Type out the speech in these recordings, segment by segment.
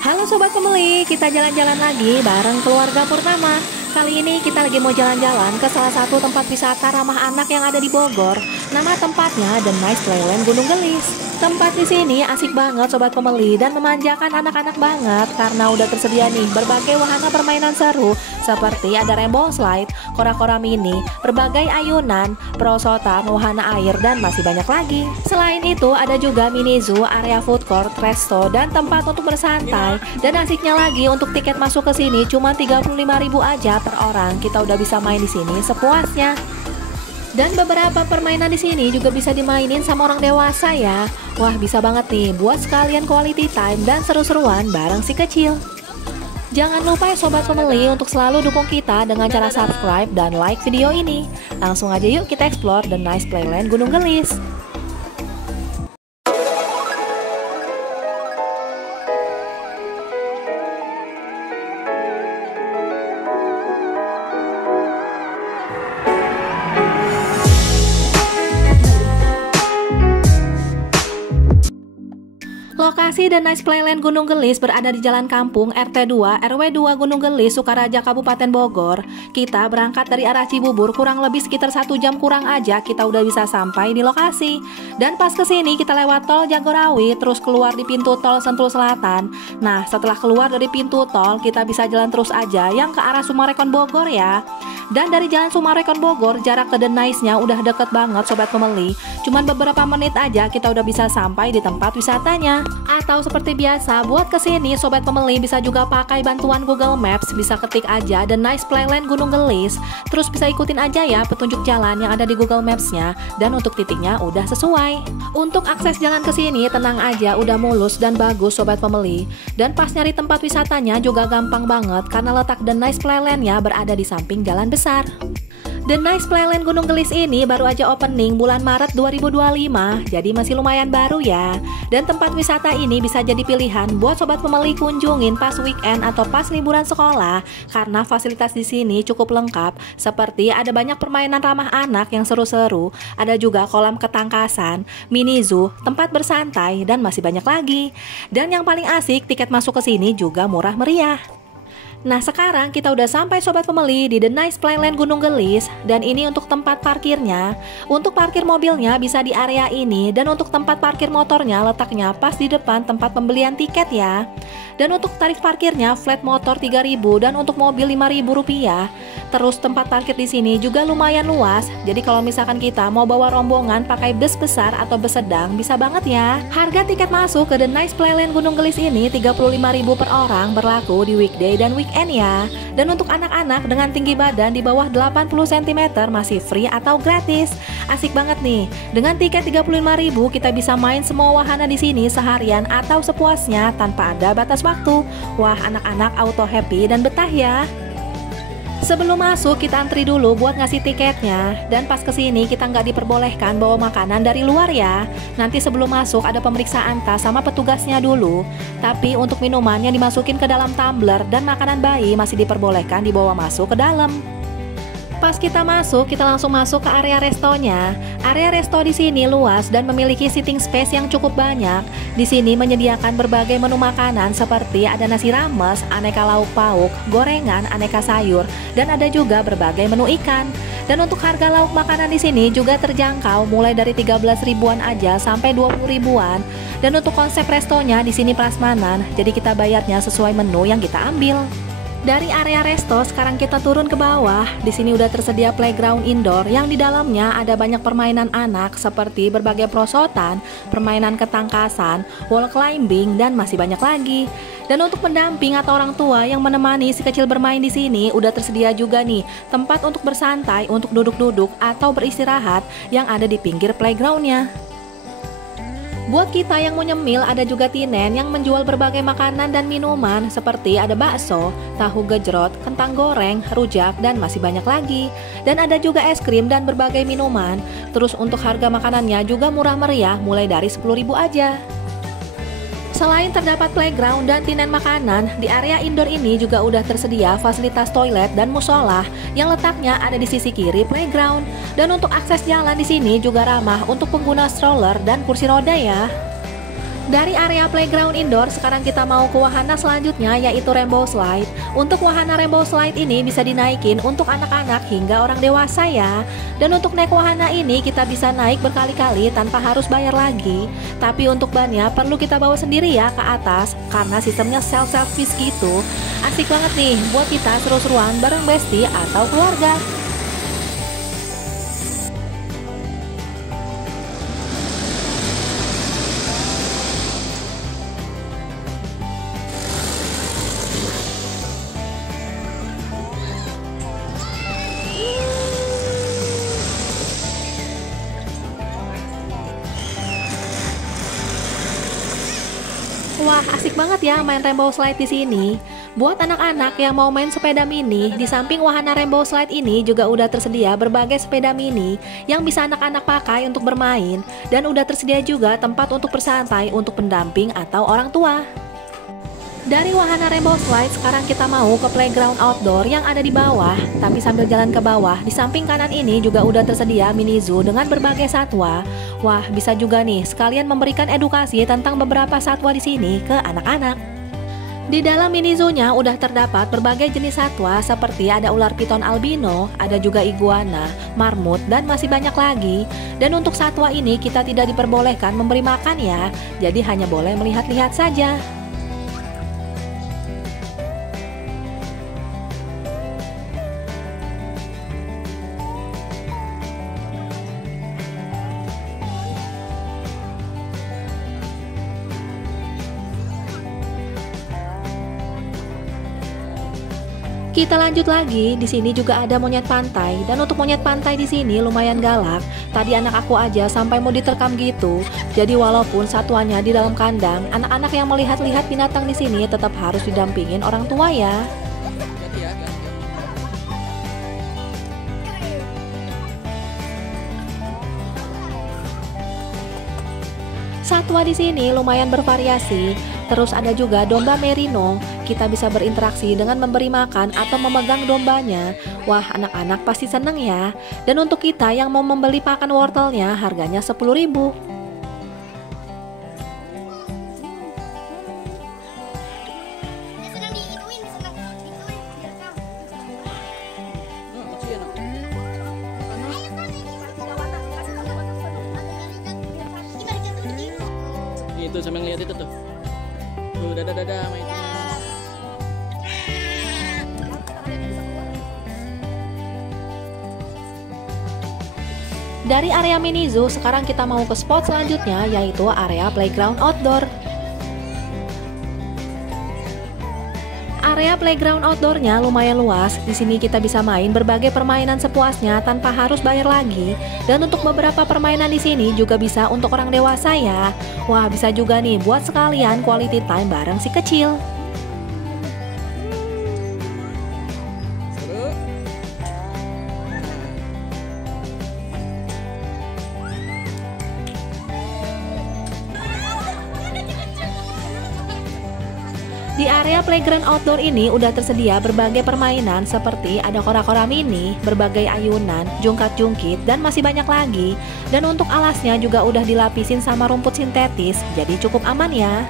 Halo Sobat Pembeli, kita jalan-jalan lagi bareng keluarga Purnama. Kali ini kita lagi mau jalan-jalan ke salah satu tempat wisata ramah anak yang ada di Bogor. Nama tempatnya The Nice Playland Gunung Gelis. Tempat di sini asik banget Sobat Pembeli dan memanjakan anak-anak banget karena udah tersedia nih berbagai wahana permainan seru seperti ada rainbow slide, kora-kora mini, berbagai ayunan, perosotan, wahana air, dan masih banyak lagi. Selain itu ada juga mini zoo, area food court, resto, dan tempat untuk bersantai. Dan asiknya lagi untuk tiket masuk ke sini cuma 35.000 aja per orang. Kita udah bisa main di sini sepuasnya. Dan beberapa permainan di sini juga bisa dimainin sama orang dewasa ya. Wah, bisa banget nih buat sekalian quality time dan seru-seruan bareng si kecil. Jangan lupa ya Sobat Pembeli untuk selalu dukung kita dengan cara subscribe dan like video ini. Langsung aja yuk kita explore The Nice Playland Gunung Gelis. Lokasi The Nice Playland Gunung Gelis berada di Jalan Kampung RT 2 RW 2 Gunung Gelis, Sukaraja, Kabupaten Bogor. Kita berangkat dari arah Cibubur kurang lebih sekitar 1 jam kurang aja kita udah bisa sampai di lokasi. Dan pas kesini kita lewat tol Jagorawi terus keluar di pintu tol Sentul Selatan. Nah, setelah keluar dari pintu tol kita bisa jalan terus aja yang ke arah Sumarekon Bogor ya. Dan dari jalan Sumarekon Bogor jarak ke The Nice-nya udah deket banget Sobat Pembeli. Cuman beberapa menit aja kita udah bisa sampai di tempat wisatanya. Atau seperti biasa, buat kesini Sobat Pembeli bisa juga pakai bantuan Google Maps. Bisa ketik aja The Nice Playland Gunung Gelis. Terus bisa ikutin aja ya petunjuk jalan yang ada di Google Maps-nya. Dan untuk titiknya udah sesuai. Untuk akses jalan ke sini tenang aja, udah mulus dan bagus Sobat Pembeli. Dan pas nyari tempat wisatanya juga gampang banget karena letak The Nice Playland-nya berada di samping jalan besar. The Nice Playland Gunung Gelis ini baru aja opening bulan Maret 2025, jadi masih lumayan baru ya. Dan tempat wisata ini bisa jadi pilihan buat Sobat Pembeli kunjungin pas weekend atau pas liburan sekolah, karena fasilitas di sini cukup lengkap, seperti ada banyak permainan ramah anak yang seru-seru, ada juga kolam ketangkasan, mini zoo, tempat bersantai, dan masih banyak lagi. Dan yang paling asik, tiket masuk ke sini juga murah meriah. Nah, sekarang kita udah sampai Sobat Pembeli di The Nice Playland Gunung Gelis. Dan ini untuk tempat parkirnya. Untuk parkir mobilnya bisa di area ini. Dan untuk tempat parkir motornya letaknya pas di depan tempat pembelian tiket ya. Dan untuk tarif parkirnya flat motor 3.000 dan untuk mobil Rp5.000. Terus tempat parkir di sini juga lumayan luas. Jadi kalau misalkan kita mau bawa rombongan pakai bus besar atau bus sedang bisa banget ya. Harga tiket masuk ke The Nice Playland Gunung Gelis ini Rp35.000 per orang, berlaku di weekday dan weekend ya. Dan untuk anak-anak dengan tinggi badan di bawah 80 cm masih free atau gratis. Asik banget nih. Dengan tiket Rp35.000 kita bisa main semua wahana di sini seharian atau sepuasnya tanpa ada batas waktu. Wah, anak-anak auto happy dan betah ya. Sebelum masuk kita antri dulu buat ngasih tiketnya. Dan pas kesini kita nggak diperbolehkan bawa makanan dari luar ya. Nanti sebelum masuk ada pemeriksaan tas sama petugasnya dulu. Tapi untuk minuman yang dimasukin ke dalam tumbler dan makanan bayi masih diperbolehkan dibawa masuk ke dalam. Pas kita masuk, kita langsung masuk ke area restonya. Area resto di sini luas dan memiliki sitting space yang cukup banyak. Di sini menyediakan berbagai menu makanan seperti ada nasi rames, aneka lauk pauk, gorengan, aneka sayur, dan ada juga berbagai menu ikan. Dan untuk harga lauk makanan di sini juga terjangkau, mulai dari 13 ribuan aja sampai 20 ribuan. Dan untuk konsep restonya di sini prasmanan, jadi kita bayarnya sesuai menu yang kita ambil. Dari area resto sekarang kita turun ke bawah. Di sini udah tersedia playground indoor yang di dalamnya ada banyak permainan anak seperti berbagai perosotan, permainan ketangkasan, wall climbing, dan masih banyak lagi. Dan untuk pendamping atau orang tua yang menemani si kecil bermain di sini udah tersedia juga nih tempat untuk bersantai, untuk duduk-duduk atau beristirahat yang ada di pinggir playgroundnya. Buat kita yang mau nyemil ada juga tinen yang menjual berbagai makanan dan minuman seperti ada bakso, tahu gejrot, kentang goreng, rujak, dan masih banyak lagi. Dan ada juga es krim dan berbagai minuman. Terus untuk harga makanannya juga murah meriah mulai dari 10.000 aja. Selain terdapat playground dan tinen makanan, di area indoor ini juga udah tersedia fasilitas toilet dan musola yang letaknya ada di sisi kiri playground. Dan untuk akses jalan di sini juga ramah untuk pengguna stroller dan kursi roda ya. Dari area playground indoor, sekarang kita mau ke wahana selanjutnya, yaitu Rainbow Slide. Untuk wahana Rainbow Slide ini bisa dinaikin untuk anak-anak hingga orang dewasa ya. Dan untuk naik wahana ini kita bisa naik berkali-kali tanpa harus bayar lagi. Tapi untuk bannya perlu kita bawa sendiri ya ke atas, karena sistemnya self-service gitu. Asik banget nih buat kita seru-seruan bareng bestie atau keluarga. Wah, asik banget ya main Rainbow Slide di sini. Buat anak-anak yang mau main sepeda mini, di samping wahana Rainbow Slide ini juga udah tersedia berbagai sepeda mini yang bisa anak-anak pakai untuk bermain, dan udah tersedia juga tempat untuk bersantai untuk pendamping atau orang tua. Dari wahana Rainbow Slide, sekarang kita mau ke playground outdoor yang ada di bawah. Tapi sambil jalan ke bawah, di samping kanan ini juga udah tersedia mini zoo dengan berbagai satwa. Wah, bisa juga nih sekalian memberikan edukasi tentang beberapa satwa di sini ke anak-anak. Di dalam mini zoo-nya udah terdapat berbagai jenis satwa seperti ada ular piton albino, ada juga iguana, marmut, dan masih banyak lagi. Dan untuk satwa ini kita tidak diperbolehkan memberi makan ya, jadi hanya boleh melihat-lihat saja. Kita lanjut lagi, di sini juga ada monyet pantai, dan untuk monyet pantai di sini lumayan galak. Tadi anak aku aja sampai mau diterkam gitu. Jadi walaupun satuannya di dalam kandang, anak-anak yang melihat-lihat binatang di sini tetap harus didampingin orang tua ya. Satwa di sini lumayan bervariasi. Terus ada juga domba merino. Kita bisa berinteraksi dengan memberi makan atau memegang dombanya. Wah, anak-anak pasti seneng ya. Dan untuk kita yang mau membeli pakan wortelnya, harganya 10.000. Itu sambil ngeliat itu tuh. Tuh, dadah sama itu. Dari area mini zoo, sekarang kita mau ke spot selanjutnya, yaitu area playground outdoor. Area playground outdoornya lumayan luas. Di sini kita bisa main berbagai permainan sepuasnya tanpa harus bayar lagi. Dan untuk beberapa permainan di sini juga bisa untuk orang dewasa ya. Wah, bisa juga nih buat sekalian quality time bareng si kecil. Di area playground outdoor ini udah tersedia berbagai permainan seperti ada kora-kora mini, berbagai ayunan, jungkat-jungkit, dan masih banyak lagi. Dan untuk alasnya juga udah dilapisin sama rumput sintetis, jadi cukup aman ya.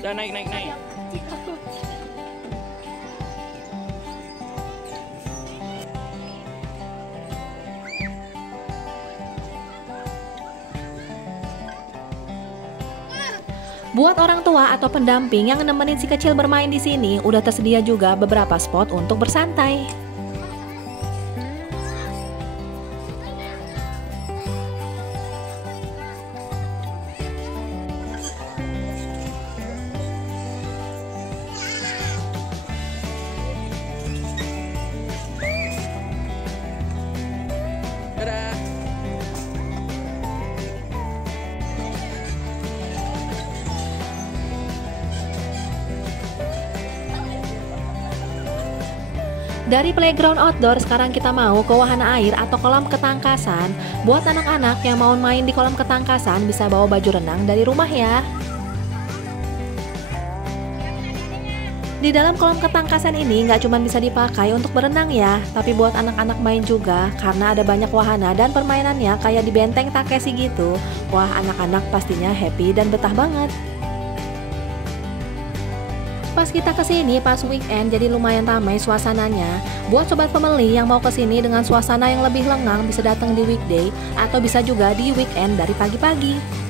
Udah naik. Buat orang tua atau pendamping yang nemenin si kecil bermain di sini, udah tersedia juga beberapa spot untuk bersantai. Dadah. Dari playground outdoor, sekarang kita mau ke wahana air atau kolam ketangkasan. Buat anak-anak yang mau main di kolam ketangkasan bisa bawa baju renang dari rumah ya. Di dalam kolam ketangkasan ini nggak cuma bisa dipakai untuk berenang ya, tapi buat anak-anak main juga karena ada banyak wahana dan permainannya kayak di benteng Takeshi gitu. Wah, anak-anak pastinya happy dan betah banget. Pas kita kesini pas weekend jadi lumayan ramai suasananya. Buat sobat pembeli yang mau kesini dengan suasana yang lebih lengang bisa datang di weekday atau bisa juga di weekend dari pagi-pagi.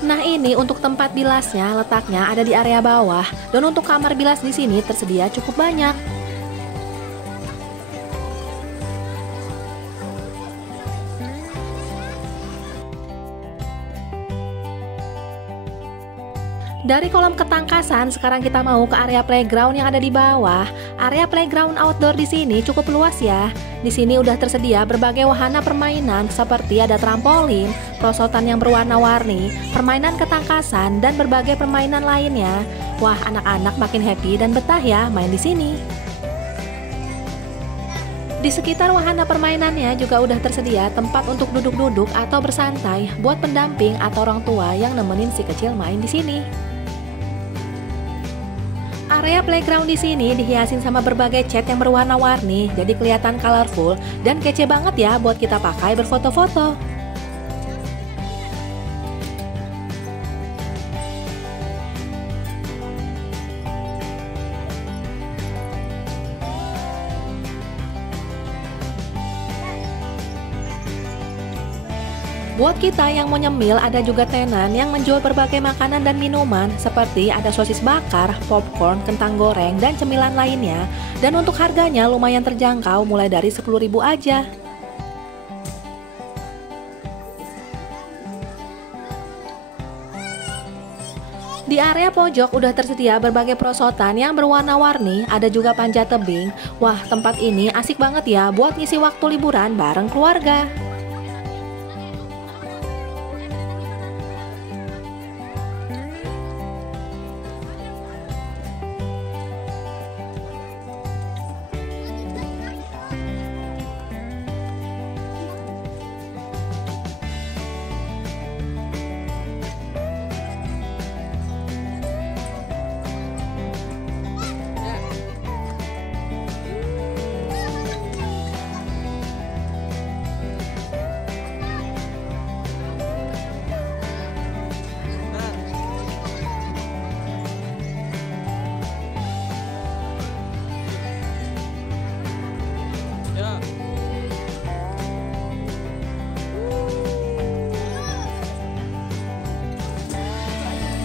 Nah, ini untuk tempat bilasnya letaknya ada di area bawah dan untuk kamar bilas di sini tersedia cukup banyak. Dari kolam ketangkasan, sekarang kita mau ke area playground yang ada di bawah. Area playground outdoor di sini cukup luas ya. Di sini udah tersedia berbagai wahana permainan seperti ada trampolin, perosotan yang berwarna-warni, permainan ketangkasan, dan berbagai permainan lainnya. Wah, anak-anak makin happy dan betah ya main di sini. Di sekitar wahana permainannya juga udah tersedia tempat untuk duduk-duduk atau bersantai buat pendamping atau orang tua yang nemenin si kecil main di sini. Area playground di sini dihiasin sama berbagai cat yang berwarna-warni, jadi kelihatan colorful dan kece banget ya buat kita pakai berfoto-foto. Buat kita yang mau nyemil, ada juga tenan yang menjual berbagai makanan dan minuman seperti ada sosis bakar, popcorn, kentang goreng, dan cemilan lainnya. Dan untuk harganya lumayan terjangkau mulai dari 10.000 aja. Di area pojok udah tersedia berbagai perosotan yang berwarna-warni, ada juga panjat tebing. Wah, tempat ini asik banget ya buat ngisi waktu liburan bareng keluarga.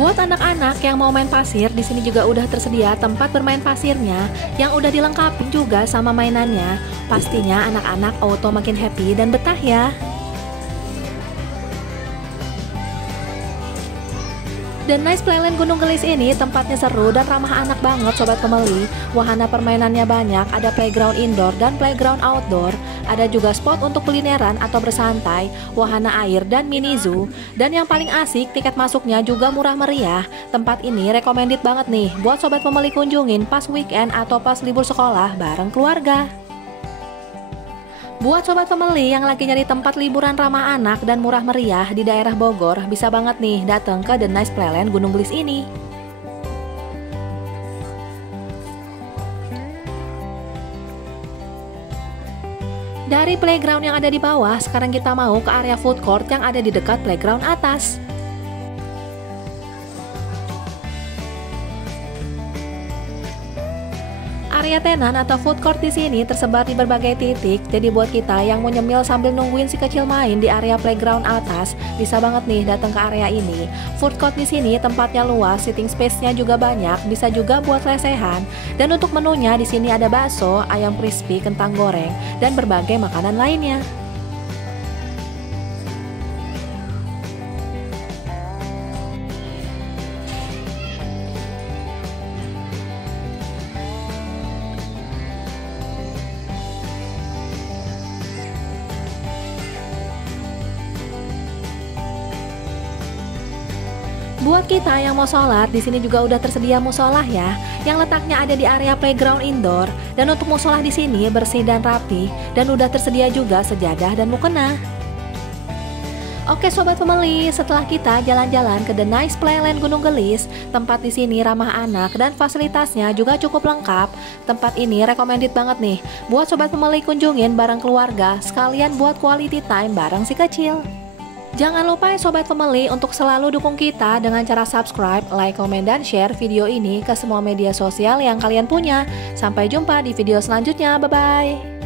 Buat anak-anak yang mau main pasir, di sini juga udah tersedia tempat bermain pasirnya yang udah dilengkapi juga sama mainannya. Pastinya anak-anak auto makin happy dan betah ya. The Nice Playland Gunung Gelis ini tempatnya seru dan ramah anak banget sobat pembeli. Wahana permainannya banyak, ada playground indoor dan playground outdoor. Ada juga spot untuk kulineran atau bersantai, wahana air dan mini zoo. Dan yang paling asik, tiket masuknya juga murah meriah. Tempat ini recommended banget nih buat sobat pembeli kunjungin pas weekend atau pas libur sekolah bareng keluarga. Buat sobat pembeli yang lagi nyari tempat liburan ramah anak dan murah meriah di daerah Bogor, bisa banget nih datang ke The Nice Playland Gunung Gelis ini. Dari playground yang ada di bawah, sekarang kita mau ke area food court yang ada di dekat playground atas. Area tenan atau food court di sini tersebar di berbagai titik. Jadi buat kita yang mau nyemil sambil nungguin si kecil main di area playground atas, bisa banget nih datang ke area ini. Food court di sini tempatnya luas, sitting space-nya juga banyak, bisa juga buat lesehan. Dan untuk menunya di sini ada bakso, ayam crispy, kentang goreng, dan berbagai makanan lainnya. Buat kita yang mau sholat, di sini juga udah tersedia musolah ya, yang letaknya ada di area playground indoor. Dan untuk musolah di sini bersih dan rapi, dan udah tersedia juga sejadah dan mukena. Oke Sobat Family, setelah kita jalan-jalan ke The Nice Playland Gunung Gelis, tempat di sini ramah anak dan fasilitasnya juga cukup lengkap. Tempat ini recommended banget nih buat Sobat Family kunjungin bareng keluarga, sekalian buat quality time bareng si kecil. Jangan lupa ya Sobat Family untuk selalu dukung kita dengan cara subscribe, like, komen, dan share video ini ke semua media sosial yang kalian punya. Sampai jumpa di video selanjutnya, bye-bye.